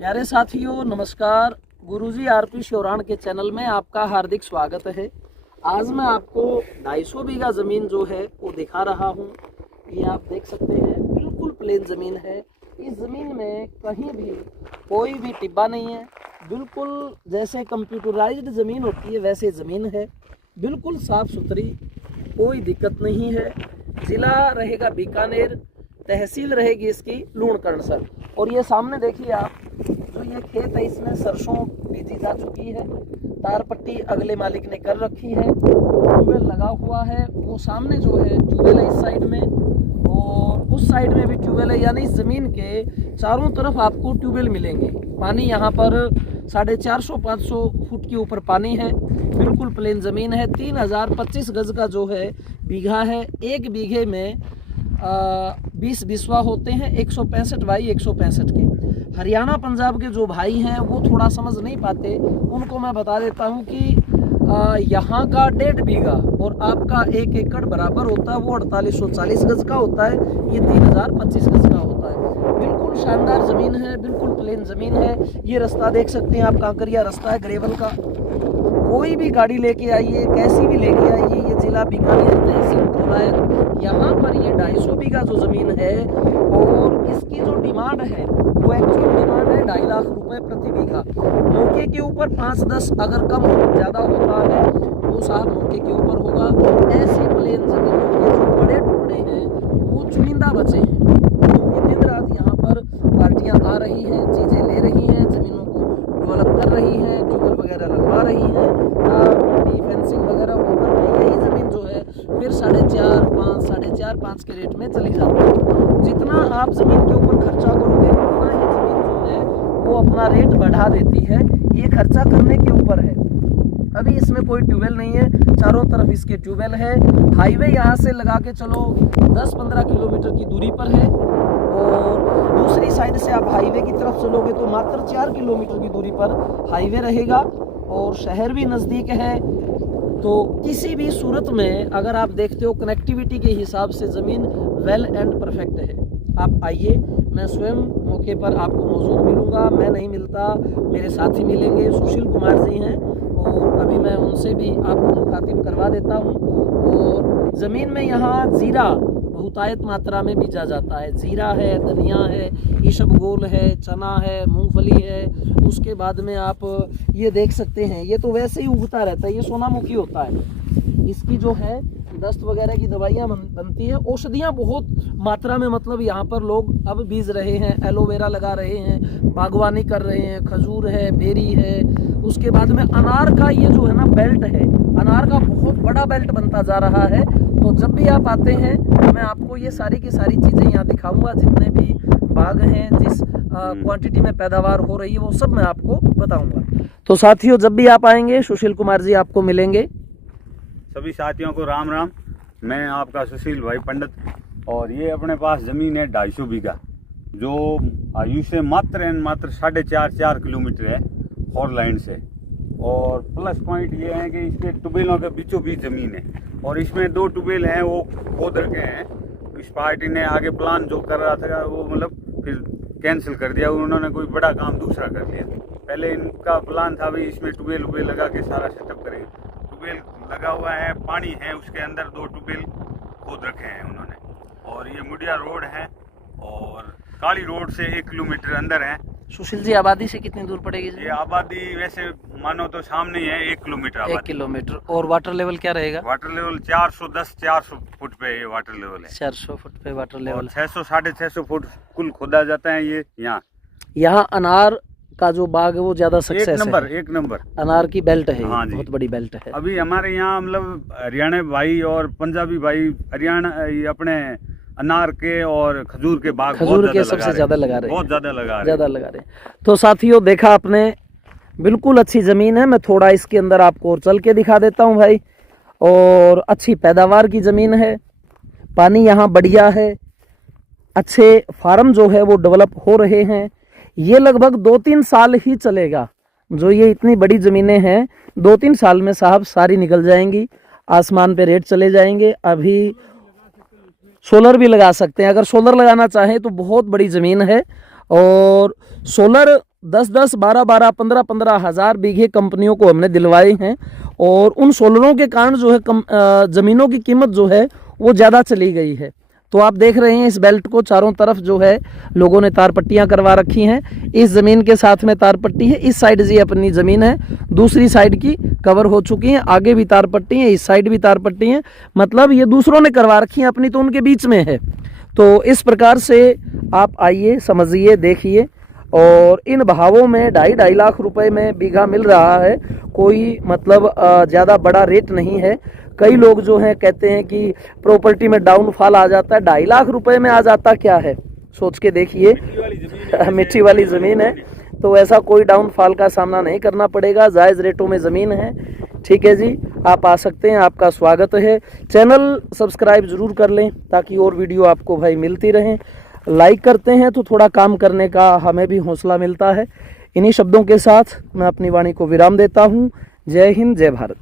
प्यारे साथियों नमस्कार। गुरुजी आरपी शिवरान के चैनल में आपका हार्दिक स्वागत है। आज मैं आपको 250 बीघा ज़मीन जो है वो दिखा रहा हूँ। ये आप देख सकते हैं, बिल्कुल प्लेन ज़मीन है। इस ज़मीन में कहीं भी कोई भी टिब्बा नहीं है। बिल्कुल जैसे कंप्यूटराइज्ड ज़मीन होती है वैसे ज़मीन है, बिल्कुल साफ़ सुथरी, कोई दिक्कत नहीं है। ज़िला रहेगा बीकानेर, तहसील रहेगी इसकी लूणकरणसर। और ये सामने देखिए आप, जो ये खेत है इसमें सरसों बीजी जा चुकी है। तार पट्टी अगले मालिक ने कर रखी है, ट्यूबवेल लगा हुआ है। वो सामने जो है ट्यूबवेल है इस साइड में, और उस साइड में भी ट्यूबवेल है। यानी इस ज़मीन के चारों तरफ आपको ट्यूबवेल मिलेंगे। पानी यहाँ पर 450-500 फुट के ऊपर पानी है। बिल्कुल प्लेन ज़मीन है। 3025 गज का जो है बीघा है। एक बीघे में 20 बिस्वा होते हैं, 165 बाई 165 के। हरियाणा पंजाब के जो भाई हैं वो थोड़ा समझ नहीं पाते, उनको मैं बता देता हूँ कि यहाँ का 1.5 बीघा और आपका 1 एकड़ बराबर होता है। वो 4840 गज का होता है, ये 3025 गज का होता है। बिल्कुल शानदार ज़मीन है, बिल्कुल प्लेन ज़मीन है। ये रास्ता देख सकते हैं आप, कांकरिया रास्ता है ग्रेवल का। कोई भी गाड़ी लेके आइए, कैसी भी लेके आइए। ये जिला बीकानेर तहसील कोलायत, यहाँ पर ये 250 बीघा जो ज़मीन है, और इसकी जो डिमांड है वो एक्चुअल डिमांड है 2.5 लाख रुपए प्रति बीघा। मौके के ऊपर 5-10 अगर कम ज़्यादा होता है वो साहब मौके के ऊपर होगा। ऐसी प्लेन ज़मीनों के जो बड़े टुकड़े हैं वो चुनिंदा बचे हैं, क्योंकि दिन रात यहाँ पर पार्टियाँ आ रही हैं, चीज़ें ले रही हैं, ज़मीनों को डेवलप कर रही हैं, ट्यूबवेल वगैरह लगवा रही हैं, फेंसिंग वगैरह होकर के यही ज़मीन जो है फिर 4.5, 4.5 के रेट में चली जाती है। जितना आप ज़मीन के ऊपर खर्चा करोगे उतना ही ज़मीन जो है वो अपना रेट बढ़ा देती है। ये खर्चा करने के ऊपर है। अभी इसमें कोई ट्यूबवेल नहीं है, चारों तरफ इसके ट्यूबवेल है। हाईवे यहाँ से लगा के चलो 10-15 किलोमीटर की दूरी पर है, और दूसरी साइड से आप हाईवे की तरफ चलोगे तो मात्र 4 किलोमीटर की दूरी पर हाईवे रहेगा, और शहर भी नज़दीक है। तो किसी भी सूरत में अगर आप देखते हो कनेक्टिविटी के हिसाब से ज़मीन वेल एंड परफेक्ट है। आप आइए, मैं स्वयं मौके पर आपको मौजूद मिलूँगा। मैं नहीं मिलता, मेरे साथी मिलेंगे, सुशील कुमार जी हैं, और अभी मैं उनसे भी आपको मुखातिब करवा देता हूँ। और ज़मीन में यहाँ जीरा बहुतायत मात्रा में बीजा जाता है। जीरा है, धनिया है, ईशबगोल है, चना है, मूंगफली है। उसके बाद में आप ये देख सकते हैं, ये तो वैसे ही उगता रहता है, ये सोनामुखी होता है। इसकी जो है दस्त वगैरह की दवाइयाँ बनती है। औषधियाँ बहुत मात्रा में, मतलब यहाँ पर लोग अब बीज रहे हैं, एलोवेरा लगा रहे हैं, बागवानी कर रहे हैं, खजूर है, बेरी है। उसके बाद में अनार का ये जो है ना बेल्ट है, अनार का बहुत बड़ा बेल्ट बनता जा रहा है। तो जब भी आप आते हैं मैं आपको ये सारी की सारी चीज़ें यहाँ दिखाऊंगा। जितने भी बाग हैं, जिस क्वांटिटी में पैदावार हो रही है, वो सब मैं आपको बताऊंगा। तो साथियों, जब भी आप आएंगे सुशील कुमार जी आपको मिलेंगे। सभी साथियों को राम राम। मैं आपका सुशील भाई पंडित, और ये अपने पास ज़मीन है 250 बीघा, जो आयु से मात्र 4.5 किलोमीटर है 4 लाइन से। और प्लस पॉइंट ये है कि इसके ट्यूबवेलों के बीचों बीच ज़मीन है, और इसमें 2 ट्यूबवेल हैं वो खोद रखे हैं। इस पार्टी ने आगे प्लान जो कर रहा था वो मतलब फिर कैंसिल कर दिया, उन्होंने कोई बड़ा काम दूसरा कर लिया। पहले इनका प्लान था भाई इसमें ट्यूबवेल लगा के सारा सेटअप करेंगे। ट्यूबवेल लगा हुआ है, पानी है उसके अंदर, 2 ट्यूबवेल खोद रखे हैं उन्होंने। और ये मुडिया रोड है, और काली रोड से 1 किलोमीटर अंदर है। सुशील जी, आबादी से कितनी दूर पड़ेगी? ये आबादी वैसे मानो तो सामने ही है, 1 किलोमीटर 1 किलोमीटर। और वाटर लेवल क्या रहेगा? वाटर लेवल 410-400 फुट पे ये वाटर लेवल है। 400 फुट पे वाटर लेवल। 600-650 फुट कुल खोदा जाता है ये यहाँ अनार का जो बाग है वो ज्यादा सक्सेस है। एक नंबर अनार की बेल्ट है। हाँ जी, बहुत बड़ी बेल्ट है। अभी हमारे यहाँ मतलब हरियाणा भाई और पंजाबी भाई हरियाणा अपने अनार के और खजूर के बाग, खजूर के सबसे ज्यादा लगा रहे हैं, बहुत ज्यादा लगा रहे हैं। तो साथियों, देखा आपने, बिल्कुल अच्छी जमीन है। मैं थोड़ा इसके अंदर आपको और चल के दिखा देता हूँ भाई। और अच्छी पैदावार की जमीन है, पानी यहाँ बढ़िया है, अच्छे फार्म जो है वो डेवलप हो रहे हैं। ये लगभग 2-3 साल ही चलेगा। जो ये इतनी बड़ी ज़मीनें हैं, 2-3 साल में साहब सारी निकल जाएंगी, आसमान पे रेट चले जाएंगे। अभी सोलर भी लगा सकते हैं, अगर सोलर लगाना चाहें तो बहुत बड़ी ज़मीन है। और सोलर 10-10, 12-12, 15-15 हज़ार बीघे कंपनियों को हमने दिलवाए हैं और उन सोलरों के कारण जो है ज़मीनों की कीमत जो है वो ज़्यादा चली गई है। तो आप देख रहे हैं इस बेल्ट को चारों तरफ जो है लोगों ने तार पट्टियाँ करवा रखी हैं। इस ज़मीन के साथ में तार पट्टी है, इस साइड जी अपनी ज़मीन है, दूसरी साइड की कवर हो चुकी है, आगे भी तार पट्टी है, इस साइड भी तार पट्टी है, मतलब ये दूसरों ने करवा रखी है, अपनी तो उनके बीच में है। तो इस प्रकार से आप आइए, समझिए, देखिए। और इन भावों में 2.5 लाख रुपए में बीघा मिल रहा है, कोई मतलब ज़्यादा बड़ा रेट नहीं है। कई लोग जो हैं कहते हैं कि प्रॉपर्टी में डाउनफॉल आ जाता है, 2.5 लाख रुपए में आ जाता क्या है, सोच के देखिए। मिट्टी वाली ज़मीन है, तो ऐसा कोई डाउनफॉल का सामना नहीं करना पड़ेगा, जायज़ रेटों में ज़मीन है। ठीक है जी, आप आ सकते हैं, आपका स्वागत है। चैनल सब्सक्राइब ज़रूर कर लें ताकि और वीडियो आपको भाई मिलती रहें। लाइक करते हैं तो थोड़ा काम करने का हमें भी हौसला मिलता है। इन्हीं शब्दों के साथ मैं अपनी वाणी को विराम देता हूँ। जय हिंद, जय भारत।